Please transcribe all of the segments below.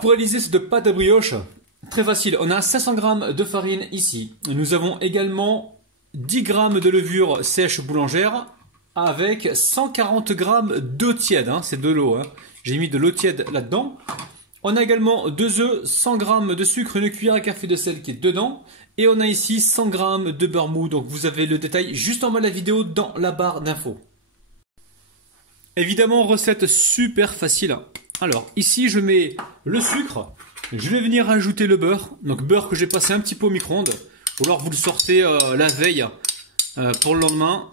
Pour réaliser cette pâte à brioche, très facile, on a 500 g de farine ici. Nous avons également 10 g de levure sèche boulangère avec 140 g d'eau tiède, hein, c'est de l'eau. Hein. J'ai mis de l'eau tiède là-dedans. On a également 2 œufs, 100 g de sucre, une cuillère à café de sel qui est dedans. Et on a ici 100 g de beurre mou. Donc vous avez le détail juste en bas de la vidéo dans la barre d'infos. Évidemment, recette super facile. Alors ici je mets le sucre, je vais venir ajouter le beurre, donc beurre que j'ai passé un petit peu au micro-ondes, ou alors vous le sortez la veille pour le lendemain,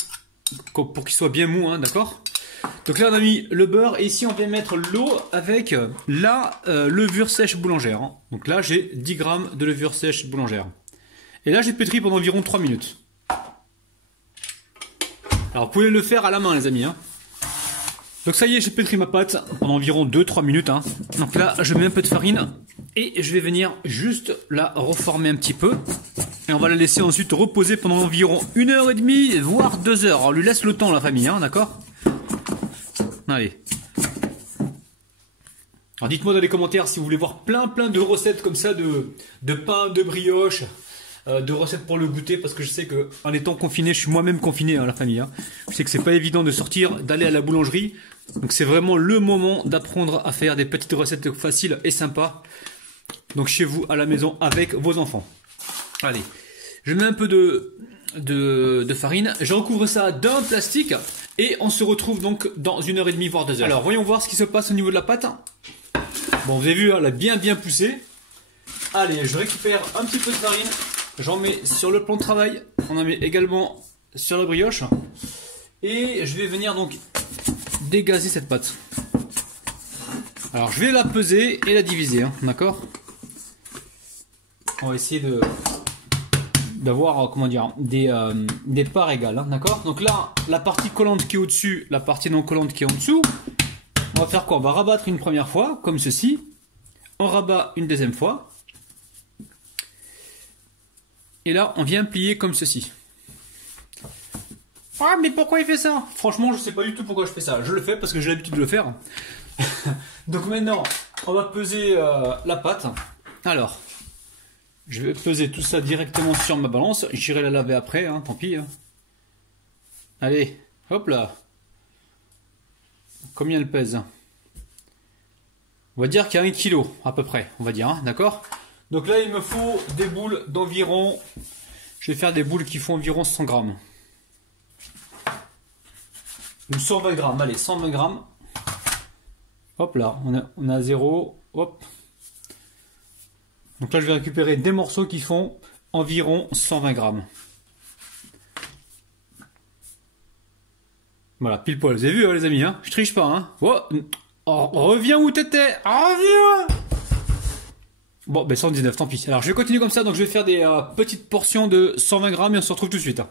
pour qu'il soit bien mou, hein, d'accord? Donc là on a mis le beurre et ici on vient mettre l'eau avec la levure sèche boulangère. Hein. Donc là j'ai 10 g de levure sèche boulangère. Et là j'ai pétri pendant environ 3 minutes. Alors vous pouvez le faire à la main les amis. Hein. Donc ça y est, j'ai pétri ma pâte pendant environ 2-3 minutes. Hein. Donc là, je mets un peu de farine et je vais venir juste la reformer un petit peu. Et on va la laisser ensuite reposer pendant environ 1h30, voire 2 heures. On lui laisse le temps, la famille, hein, d'accord? Allez. Alors dites-moi dans les commentaires si vous voulez voir plein de recettes comme ça de pain, de brioche, de recettes pour le goûter, parce que je sais que en étant confiné, je suis moi-même confiné, hein, la famille. Hein. Je sais que c'est pas évident de sortir, d'aller à la boulangerie. Donc c'est vraiment le moment d'apprendre à faire des petites recettes faciles et sympas. Donc chez vous, à la maison, avec vos enfants. Allez, je mets un peu de farine. Je recouvre ça d'un plastique. Et on se retrouve donc dans 1h30, voire 2 heures. Alors voyons voir ce qui se passe au niveau de la pâte. Bon, vous avez vu, elle a bien poussé. Allez, je récupère un petit peu de farine. J'en mets sur le plan de travail. On en met également sur la brioche. Et je vais venir donc dégazer cette pâte. Alors je vais la peser et la diviser, hein, d'accord? On va essayer d'avoir comment dire des parts égales, hein, d'accord? Donc là, la partie collante qui est au-dessus, la partie non collante qui est en dessous. On va faire quoi? On va rabattre une première fois, comme ceci. On rabat une deuxième fois. Et là, on vient plier comme ceci. Ah, mais pourquoi il fait ça? Franchement, je sais pas du tout pourquoi je fais ça. Je le fais parce que j'ai l'habitude de le faire. Donc maintenant, on va peser la pâte. Alors, je vais peser tout ça directement sur ma balance. J'irai la laver après, hein, tant pis. Hein. Allez, hop là. Combien elle pèse? On va dire qu'il y a 1 kg à peu près, on va dire, hein, d'accord? Donc là, il me faut des boules d'environ... Je vais faire des boules qui font environ 100 grammes. Ou 120 grammes, allez, 120 grammes. Hop là, on a 0. Hop. Donc là, je vais récupérer des morceaux qui font environ 120 grammes. Voilà, pile poil. Vous avez vu, hein, les amis, hein, je triche pas. Hein. Oh, reviens où t'étais. Reviens. Bon, ben 119, tant pis. Alors, je vais continuer comme ça. Donc, je vais faire des petites portions de 120 grammes et on se retrouve tout de suite. Hein.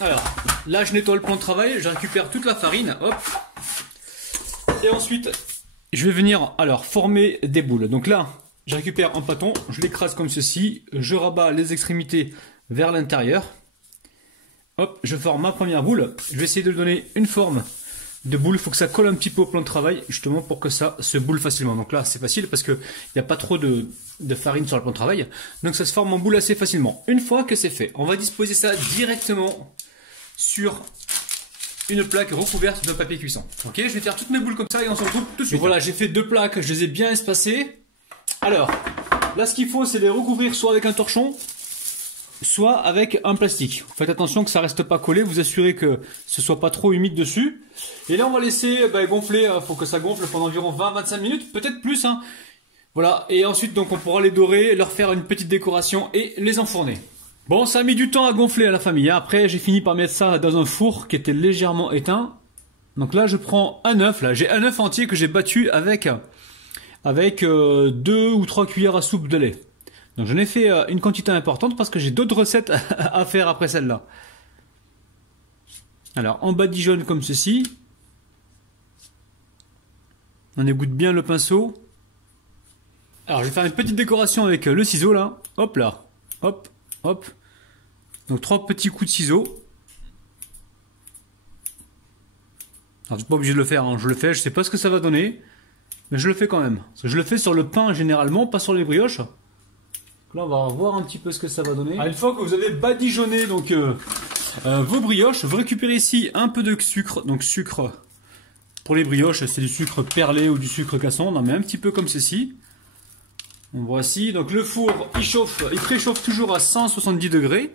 Alors, là, je nettoie le plan de travail. Je récupère toute la farine. Hop. Et ensuite, je vais venir alors former des boules. Donc là, je récupère un pâton. Je l'écrase comme ceci. Je rabats les extrémités vers l'intérieur. Hop, je forme ma première boule. Je vais essayer de lui donner une forme de boule. Il faut que ça colle un petit peu au plan de travail, justement pour que ça se boule facilement. Donc là, c'est facile parce qu'il n'y a pas trop de farine sur le plan de travail. Donc ça se forme en boule assez facilement. Une fois que c'est fait, on va disposer ça directement sur une plaque recouverte de papier cuisson. Ok, je vais faire toutes mes boules comme ça et on se retrouve tout de suite. Donc voilà, j'ai fait 2 plaques, je les ai bien espacées. Alors, là, ce qu'il faut, c'est les recouvrir soit avec un torchon, soit avec un plastique. Faites attention que ça reste pas collé, vous assurez que ce soit pas trop humide dessus. Et là on va laisser gonfler, faut que ça gonfle pendant environ 20-25 minutes, peut-être plus. Hein. Voilà, et ensuite donc on pourra les dorer, leur faire une petite décoration et les enfourner. Bon, ça a mis du temps à gonfler à la famille. Hein. Après j'ai fini par mettre ça dans un four qui était légèrement éteint. Donc là je prends un œuf, là j'ai un œuf entier que j'ai battu avec 2 ou 3 cuillères à soupe de lait. Donc j'en ai fait une quantité importante parce que j'ai d'autres recettes à faire après celle-là. Alors en badigeonne comme ceci. On égoutte bien le pinceau. Alors je vais faire une petite décoration avec le ciseau là. Hop là. Hop, hop. Donc 3 petits coups de ciseau. Alors vous n'êtes pas obligé de le faire, hein. Je le fais, je ne sais pas ce que ça va donner. Mais je le fais quand même. Parce que je le fais sur le pain généralement, pas sur les brioches. Donc là, on va voir un petit peu ce que ça va donner. Une fois que vous avez badigeonné donc, vos brioches, vous récupérez ici un peu de sucre. Donc sucre pour les brioches, c'est du sucre perlé ou du sucre cassonade. On en met un petit peu comme ceci. On voit ici. Donc le four, il préchauffe toujours à 170 degrés.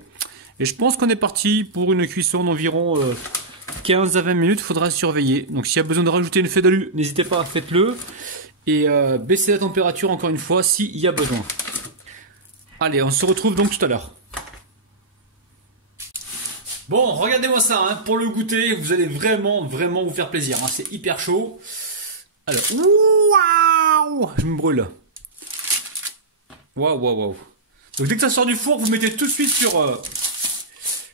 Et je pense qu'on est parti pour une cuisson d'environ 15 à 20 minutes. Il faudra surveiller. Donc s'il y a besoin de rajouter une fée d'alu, n'hésitez pas, faites-le. Et baissez la température encore une fois s'il y a besoin. Allez, on se retrouve donc tout à l'heure. Bon, regardez-moi ça, hein, pour le goûter, vous allez vraiment vous faire plaisir, hein, c'est hyper chaud. Alors, waouh, je me brûle. Waouh. Donc dès que ça sort du four, vous mettez tout de suite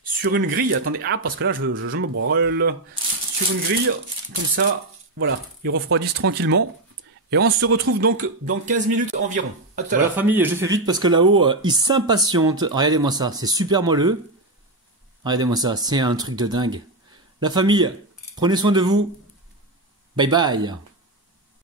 sur une grille. Attendez, parce que là je me brûle. Sur une grille, comme ça, voilà, ils refroidissent tranquillement. Et on se retrouve donc dans 15 minutes environ. À tout à l'heure. Voilà famille, j'ai fait vite parce que là-haut, il s'impatiente. Regardez-moi ça, c'est super moelleux. Regardez-moi ça, c'est un truc de dingue. La famille, prenez soin de vous. Bye bye.